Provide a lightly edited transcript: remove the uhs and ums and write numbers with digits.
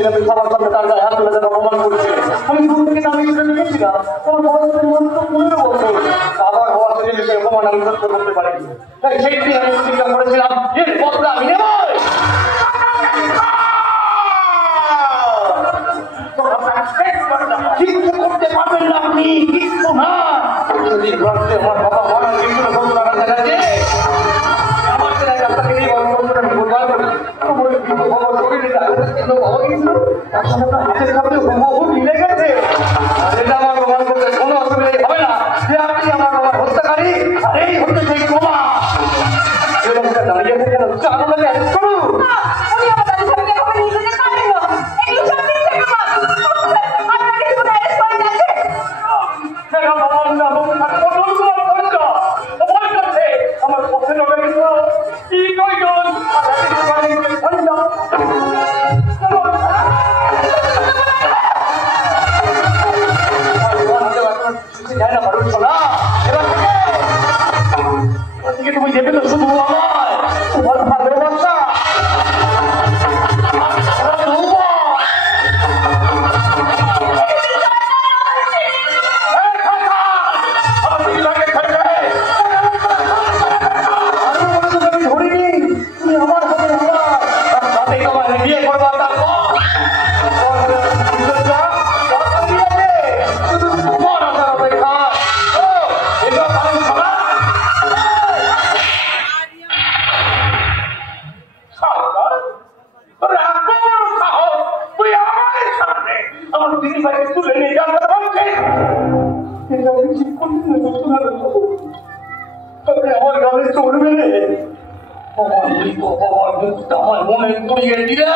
সেদিন আমি সবার সামনে তার গায়ে হাত তুলে অপমান করেছি। আমি দূর থেকে দাঁড়িয়ে গেছিলাম, তোমার বাবার সাথে মন্ত্র 15 বছর আবার হওয়ার সাথে সে অপমান আমি সহ্য করতে পারিনি। তাই সেই দিন আমি প্রতিজ্ঞা করেছিলাম এর বদলা আমি নেব। কিছু করতে পারবেন না আপনি, কিছু না। যদি রাত্রে আমার বাবা মারা গিয়েছিল বন্ধুরা কাছে গেছে আমার ছেলে আপনাকে নিয়ে বন্ধুরা আমি বলবার করি খবর করিনি কিন্তু ভালো গিয়েছিল তার সাথে আপনার হাতের কাপড়ে বহু মিলে গেছে। এটা আমার প্রমাণ করতে কোনো অসুবিধাই হবে না যে আপনি আমার বাবার হত্যাকারী আর এই হচ্ছে সেই বোমা। এরকমটা দাঁড়িয়ে থেকে আপনাকে অ্যারেস্ট করুন। তুমি যেতে তো শুধু আমার তোমার ভালোবাসা আমার মনে করিয়ে দিলে